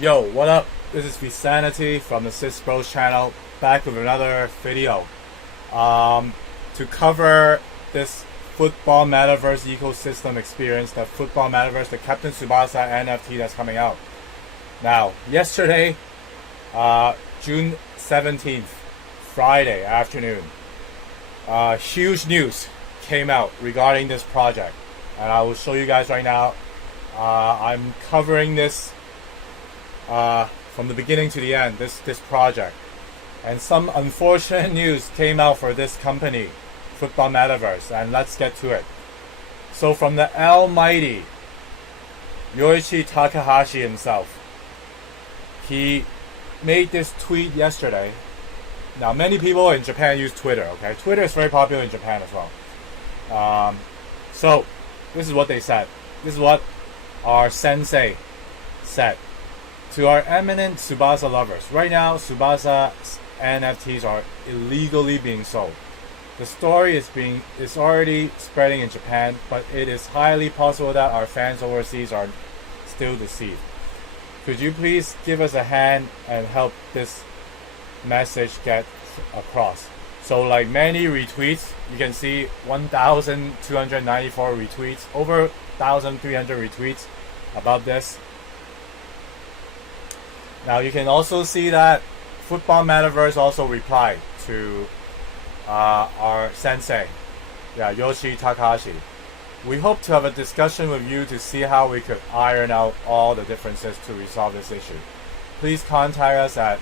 Yo, what up? This is Visanity from the Sis Bros channel, back with another video. To cover this football metaverse ecosystem experience, the football metaverse, the Captain Tsubasa NFT that's coming out. Now, yesterday, June 17th, Friday afternoon, huge news came out regarding this project, and I will show you guys right now. I'm covering this from the beginning to the end, this project. And some unfortunate news came out for this company, Football Metaverse, and let's get to it. So from the almighty Yoichi Takahashi himself, he made this tweet yesterday. Now many people in Japan use Twitter, okay? Twitter is very popular in Japan as well. So this is what they said. This is what our sensei said. To our eminent Tsubasa lovers, right now Tsubasa's NFTs are illegally being sold. The story is already spreading in Japan, but it is highly possible that our fans overseas are still deceived. Could you please give us a hand and help this message get across? So like many retweets, you can see 1,294 retweets, over 1,300 retweets about this. Now you can also see that Football Metaverse also replied to our sensei, Yoichi Takahashi. We hope to have a discussion with you to see how we could iron out all the differences to resolve this issue. Please contact us at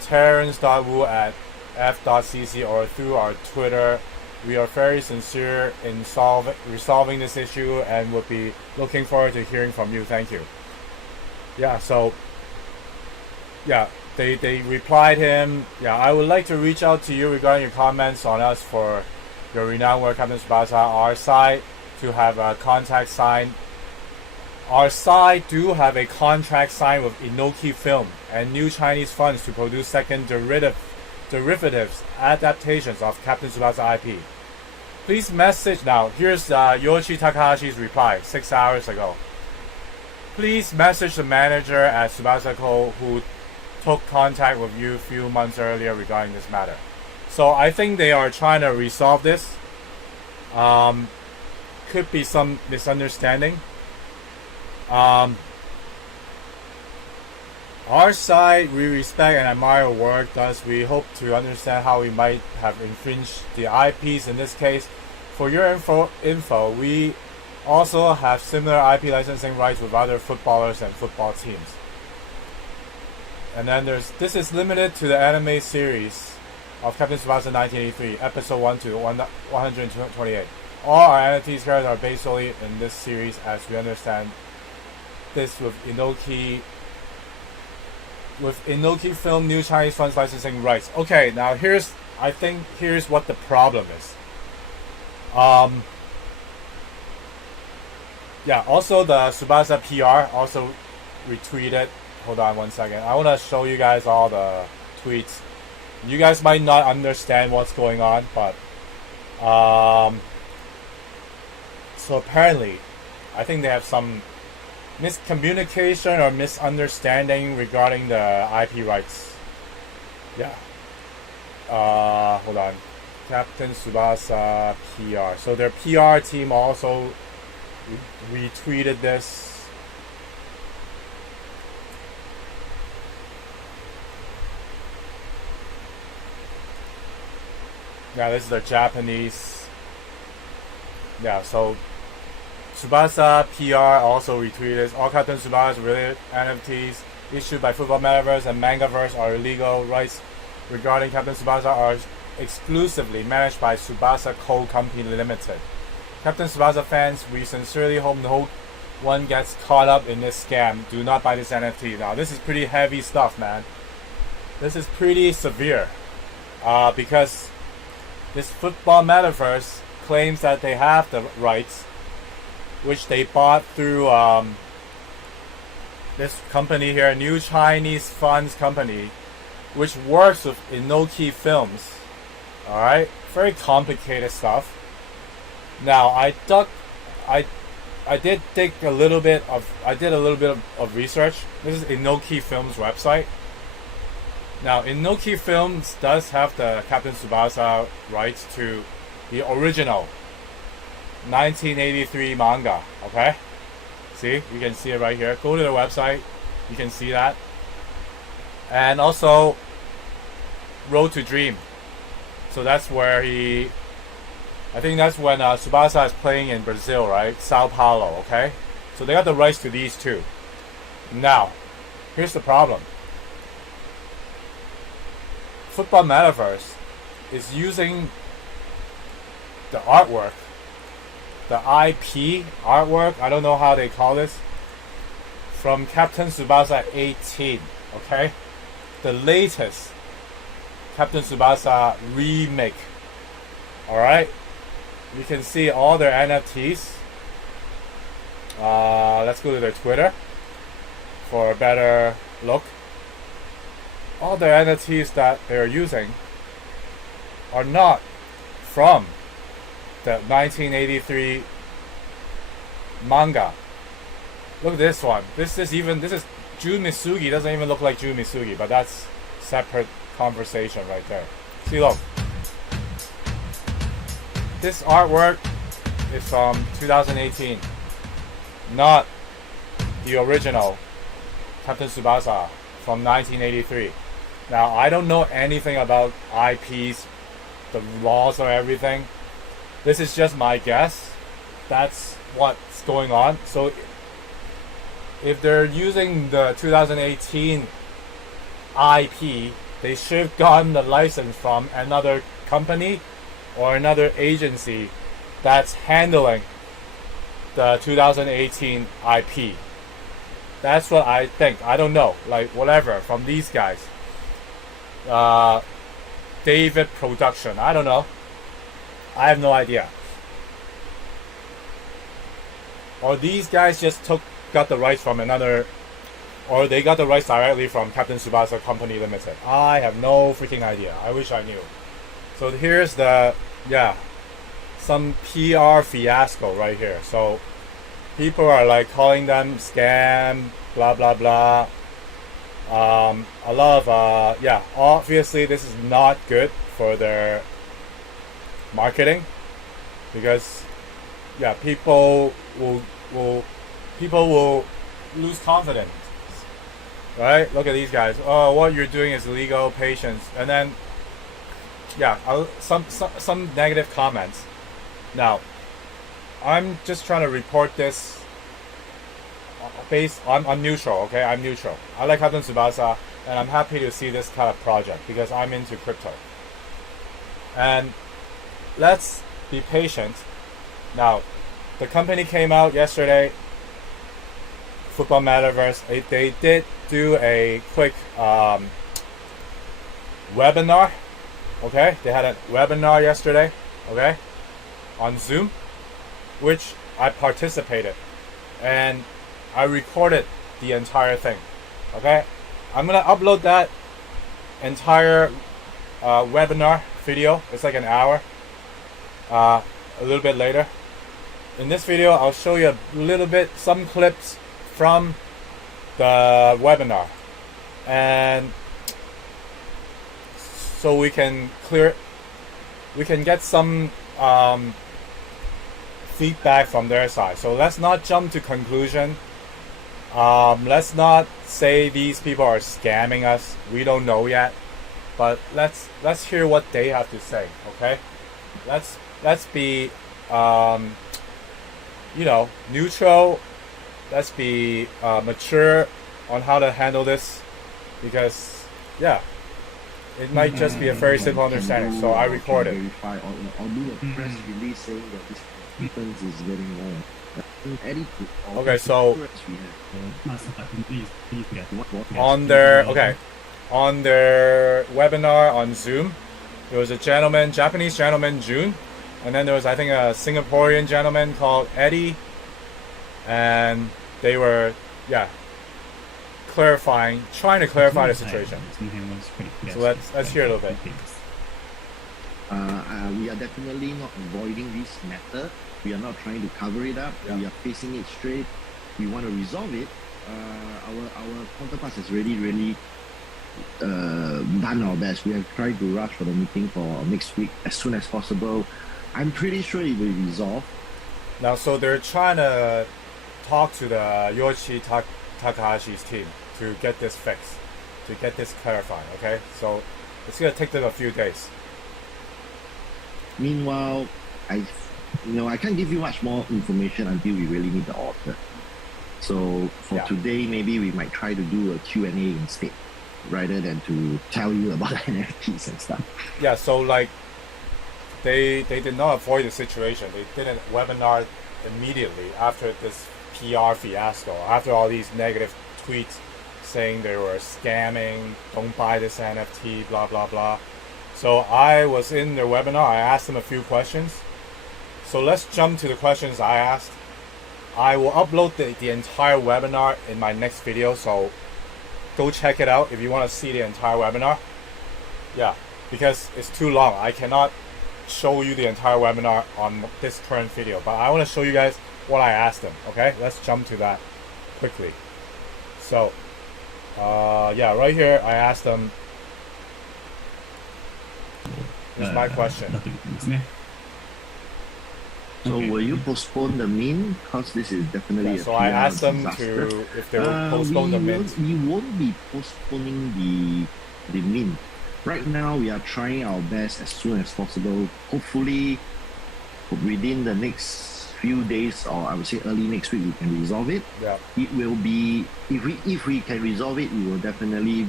terrence.wu@f.cc or through our Twitter. We are very sincere in resolving this issue and would be looking forward to hearing from you. Thank you. They replied him, I would like to reach out to you regarding your comments on us for your renowned work, Captain Tsubasa. Our side to have a contact signed. Our side do have a contract signed with Inoki Film and new Chinese funds to produce second derivatives adaptations of Captain Tsubasa IP. Please message now. Here's Yoichi Takahashi's reply 6 hours ago. Please message the manager at Tsubasa Co. who took contact with you a few months earlier regarding this matter. So I think they are trying to resolve this. Could be some misunderstanding. Our side, we respect and admire your work, thus we hope to understand how we might have infringed the IPs in this case. For your info, we also have similar IP licensing rights with other footballers and football teams. And then this is limited to the anime series of Captain Tsubasa 1983, episode 1 to 128. All our NFTs characters are based solely in this series as we understand this with Inoki Film new Chinese funds licensing rights. Okay, now here's what the problem is. Also the Tsubasa PR also retweeted. Hold on one second. I want to show you guys all the tweets. You guys might not understand what's going on, but so apparently, I think they have some miscommunication or misunderstanding regarding the IP rights. Hold on. Captain Tsubasa PR. So their PR team also retweeted this. This is the Japanese. So Tsubasa PR also retweeted. All Captain Tsubasa related NFTs issued by Football Metaverse and Mangaverse are illegal. Rights regarding Captain Tsubasa are exclusively managed by Tsubasa Co. Company Limited. Captain Tsubasa fans, we sincerely hope no one gets caught up in this scam. Do not buy this NFT. Now this is pretty heavy stuff, man. This is pretty severe. Because this Football Metaverse claims that they have the rights, which they bought through this company here, New Chinese Funds Company, which works with Inoki Films. Alright? Very complicated stuff. Now, I I did a little bit of research. This is Inoki Films website. Now, Inoki Films does have the Captain Tsubasa rights to the original 1983 manga. Okay, see, you can see it right here. Go to the website, you can see that, and also Road to Dream. So that's where I think that's when Tsubasa is playing in Brazil, right? Sao Paulo, okay? So they got the rights to these two. Now, here's the problem. Football Metaverse is using the artwork, the IP artwork, I don't know how they call this, from Captain Tsubasa 18, okay? The latest Captain Tsubasa remake. Alright? You can see all their NFTs. Let's go to their Twitter for a better look. All the NFTs that they're using are not from the 1983 manga. Look at this one. This is Jun Misugi. Doesn't even look like Jun Misugi, but that's separate conversation right there. See, look. This artwork is from 2018, not the original Captain Tsubasa from 1983. Now, I don't know anything about IPs, the laws or everything. This is just my guess. That's what's going on. So, if they're using the 2018 IP, they should have gotten the license from another company or another agency that's handling the 2018 IP. That's what I think. I don't know. Like, whatever, from these guys. David Production. I don't know. I have no idea. Or these guys just got the rights from another, or they got the rights directly from Captain Tsubasa Company Limited. I have no freaking idea. I wish I knew. So here's some PR fiasco right here. So people are like calling them scam, blah blah blah. A lot of obviously this is not good for their marketing, because people will lose confidence, right? Look at these guys. Oh, what you're doing is illegal, patience, and then some negative comments. Now, I'm just trying to report this based on, I'm neutral, okay? I'm neutral. I like Captain Tsubasa, and I'm happy to see this kind of project because I'm into crypto. And let's be patient. Now, the company came out yesterday, Football Metaverse. They did do a quick webinar. Okay, they had a webinar yesterday, okay, on Zoom, which I participated, and I recorded the entire thing. Okay, I'm gonna upload that entire webinar video. It's like an hour, a little bit later. In this video, I'll show you a little bit, some clips from the webinar, and so we can get some feedback from their side. So let's not jump to conclusion. Let's not say these people are scamming us. We don't know yet, but let's hear what they have to say. Okay, let's be neutral. Let's be mature on how to handle this, because it might just be a very simple understanding. So I recorded. I'll do a press release saying that this defense is getting on. Okay, so on their webinar on Zoom, there was a Japanese gentleman, Jun, and then there was, I think, a Singaporean gentleman called Eddie, and they were trying to clarify the situation. So let's hear a little bit. We are definitely not avoiding this matter. We are not trying to cover it up. Yeah. We are facing it straight. We want to resolve it. Our counterparts has really done our best. We have tried to rush for the meeting for next week as soon as possible. I'm pretty sure it will resolve. Now, so they're trying to talk to the Yoichi Takahashi's team to get this fixed, to get this clarified. Okay, so it's gonna take them a few days. Meanwhile, I can't give you much more information until we really need the author. So for today, maybe we might try to do a Q&A instead, rather than to tell you about NFTs and stuff. Yeah, so like they did not avoid the situation. They did a webinar immediately after this PR fiasco, after all these negative tweets saying they were scamming, don't buy this NFT, blah blah blah. So I was in their webinar. I asked them a few questions. So let's jump to the questions I asked. I will upload the entire webinar in my next video, so go check it out if you want to see the entire webinar. Yeah, because it's too long. I cannot show you the entire webinar on this current video, but I want to show you guys what I asked them. Okay, let's jump to that quickly. So, yeah, right here I asked them. This is my question. So will you postpone the mint? Because this is definitely So I asked them to if they would postpone the mint. We won't be postponing the mint. Right now, we are trying our best as soon as possible. Hopefully, within the next few days, or I would say early next week, we can resolve it. Yeah. It will be if we can resolve it, it will definitely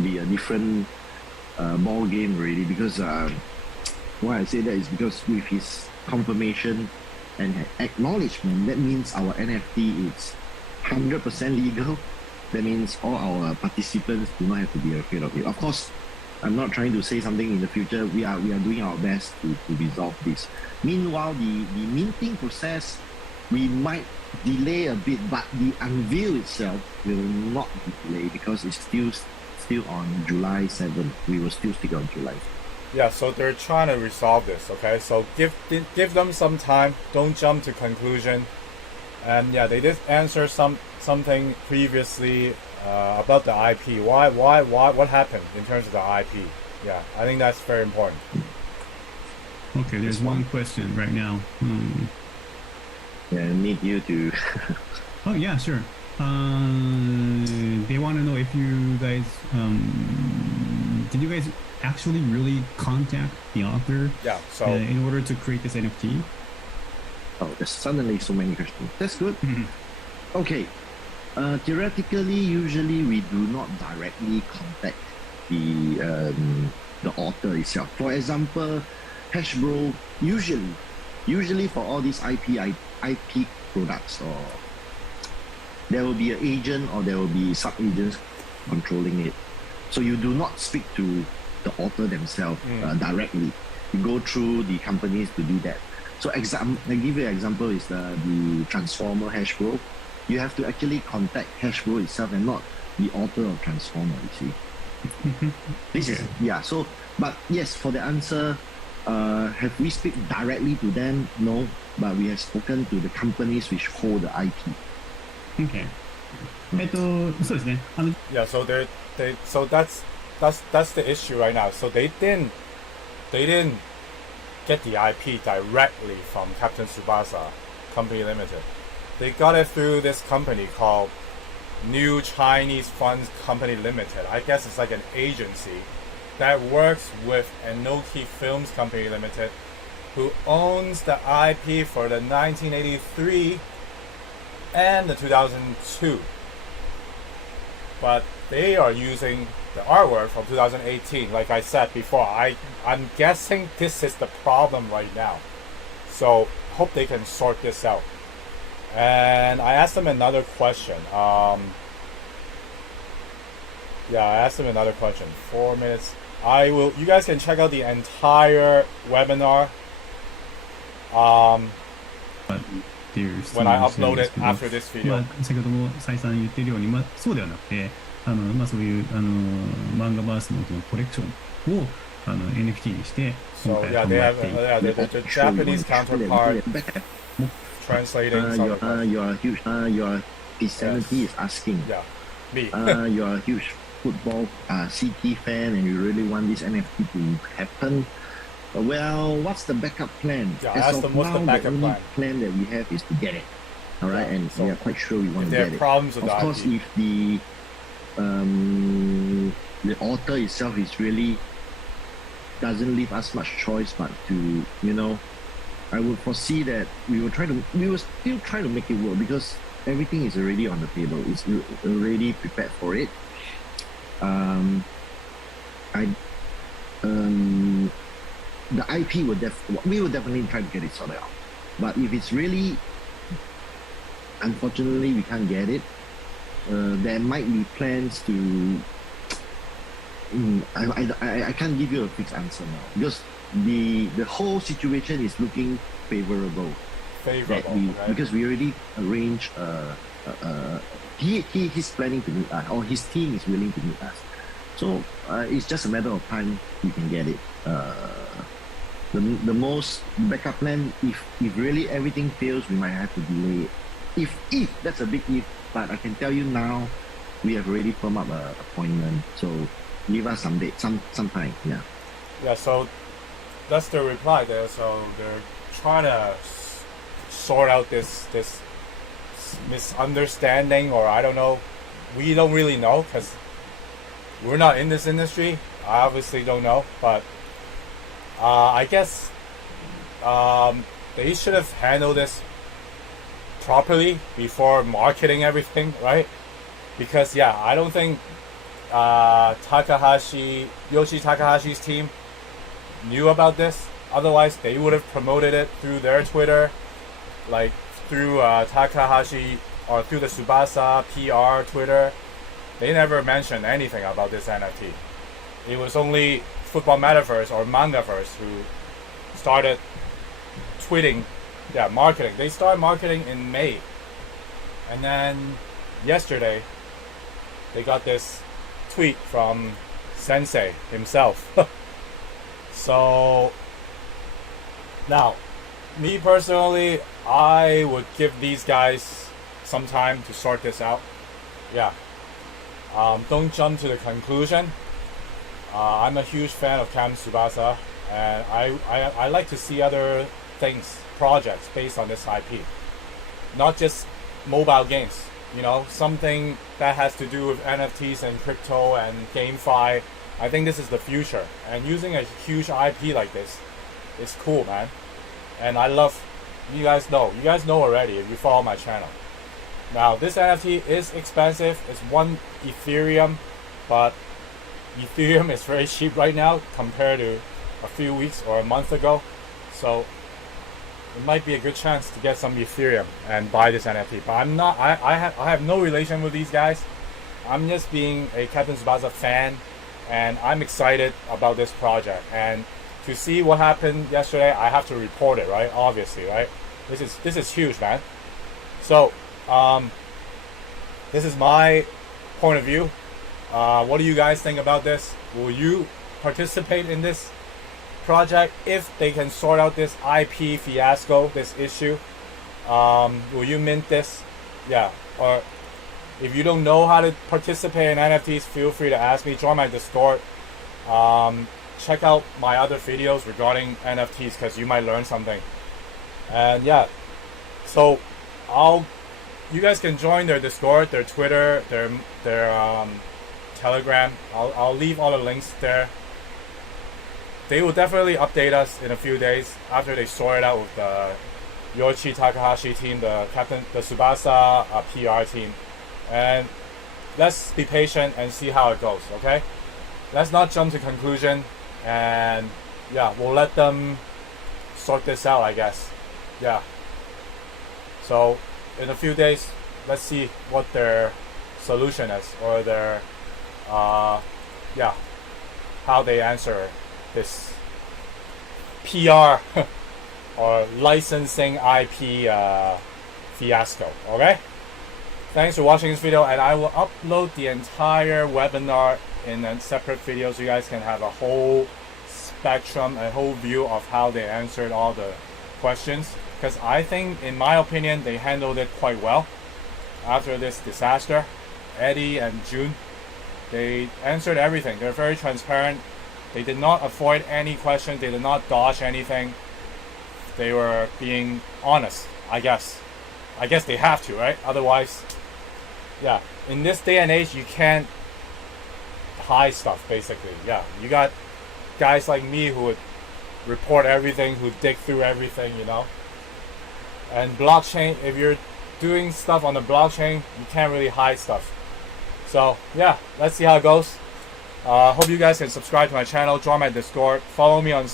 be a different ball game already. Because why I say that is because with his confirmation and acknowledgement, that means our NFT is 100% legal. That means all our participants do not have to be afraid of it. Of course, I'm not trying to say something in the future. We are doing our best to resolve this. Meanwhile, the minting process, we might delay a bit, but the unveil itself will not be delayed because it's still on July 7th. We will still stick on July. Yeah, so they're trying to resolve this. Okay, so give them some time. Don't jump to conclusion. And yeah, they did answer something previously about the IP. What happened in terms of the IP? Yeah, I think that's very important. Okay, there's one question right now. Yeah, I need you to. Oh yeah, sure. They want to know if you guys did you guys actually really contact the author? Yeah. So in order to create this NFT. Oh, there's suddenly so many questions. That's good. Mm-hmm. Okay. Theoretically, usually we do not directly contact the author itself. For example, Hashbro usually for all these IP products, or there will be an agent or there will be sub-agents controlling it. So you do not speak to the author themselves directly. You go through the companies to do that. So I give you an example is the Transformer Hashbro. You have to actually contact Hashbro itself and not the author of Transformer, you see. This is, yeah, so, but yes, for the answer, have we speak directly to them? No, but we have spoken to the companies which hold the IP. Okay. そうですね。yeah, so so that's the issue right now. So they didn't get the IP directly from Captain Tsubasa Company Limited. They got it through this company called New Chinese Funds Company Limited. I guess it's like an agency that works with Enoki Films Company Limited, who owns the IP for the 1983 and the 2002. But they are using the artwork from 2018. Like I said before, I'm guessing this is the problem right now. So hope they can sort this out. And I asked them another question. Yeah, I asked them another question. 4 minutes. You guys can check out the entire webinar when I upload it after this video. 先ほども再三言っているように、そうではなくて、そういう漫画バースのコレクションを NFT にして今 So 回 yeah, 販 they 売 have している。 the Japanese counterpart translating some of the you are a huge. Your Insanity is asking. yeah, me. You are a huge football CT fan, and you really want this NFT to happen. Well, what's the backup plan? Yeah, As ask of them what's the now, backup only plan. that we have is to get it. All right, Yeah, and so we are quite sure we want if to there get are it. problems with Of the course, IP, if the author itself is really doesn't leave us much choice but to, I would foresee that we will still try to make it work because everything is already on the table. It's already prepared for it. The IP we will definitely try to get it sorted out. But if it's really, unfortunately, we can't get it, there might be plans to. I can't give you a fixed answer now because the whole situation is looking favorable. Because we already arranged. He's planning to meet us, or his team is willing to meet us. So it's just a matter of time we can get it. The most backup plan, if really everything fails, we might have to delay it. If that's a big if, but I can tell you now, we have already firmed up an appointment. So give us some date, some time. Yeah. Yeah. So that's the reply there. So they're trying to sort out this misunderstanding, or I don't know. We don't really know because we're not in this industry. I obviously don't know, but I guess they should have handled this properly before marketing everything, right? Because I don't think Yoichi Takahashi's team knew about this. Otherwise, they would have promoted it through their Twitter, like through Takahashi or through the Tsubasa PR Twitter. They never mentioned anything about this NFT. It was only Football Metaverse or Mangaverse who started tweeting, marketing. They started marketing in May. And then yesterday, they got this tweet from Sensei himself. So, now, me personally, I would give these guys some time to sort this out. Don't jump to the conclusion. I'm a huge fan of Tsubasa, and I like to see other things, projects based on this IP. Not just mobile games, something that has to do with NFTs and crypto and GameFi. I think this is the future, and using a huge IP like this is cool, man. And I love, you guys know already if you follow my channel. Now, this NFT is expensive. It's 1 Ethereum, but Ethereum is very cheap right now compared to a few weeks or a month ago. So it might be a good chance to get some Ethereum and buy this NFT. But I'm not. I have no relation with these guys. I'm just being a Captain Tsubasa fan, and I'm excited about this project. And to see what happened yesterday, I have to report it, right? Obviously, right? This is huge, man. So this is my point of view. What do you guys think about this? Will you participate in this project if they can sort out this IP fiasco, this issue? Will you mint this? Or if you don't know how to participate in NFTs, feel free to ask me. Join my Discord. Check out my other videos regarding NFTs because you might learn something. And so you guys can join their Discord, their Twitter, their Telegram. I'll leave all the links there. They will definitely update us in a few days after they sort it out with the Yoichi Takahashi team, the Tsubasa PR team. And let's be patient and see how it goes, okay? Let's not jump to conclusion, and we'll let them sort this out, I guess. So in a few days, let's see what their solution is, or their how they answer this PR or licensing IP fiasco. Okay, thanks for watching this video, and I will upload the entire webinar in a separate video so you guys can have a whole spectrum, a whole view of how they answered all the questions. Because I think, in my opinion, they handled it quite well. After this disaster, Eddie and June, they answered everything. They're very transparent. They did not avoid any questions. They did not dodge anything. They were being honest, I guess. I guess they have to, right? Otherwise, yeah. In this day and age, you can't hide stuff, basically. Yeah. You got guys like me who would report everything, who dig through everything, you know. And blockchain, if you're doing stuff on the blockchain, you can't really hide stuff. So, yeah, let's see how it goes. Hope you guys can subscribe to my channel, join my Discord, follow me on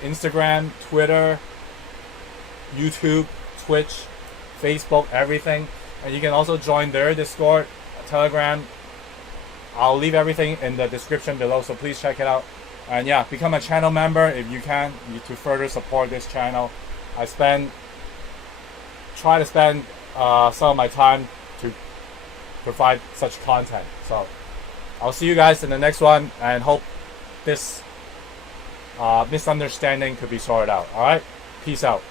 Instagram, Twitter, YouTube, Twitch, Facebook, everything. And you can also join their Discord, Telegram. I'll leave everything in the description below, so please check it out. And yeah, become a channel member if you can, to further support this channel. I try to spend some of my time to provide such content. So I'll see you guys in the next one, and hope this misunderstanding could be sorted out. Alright? Peace out.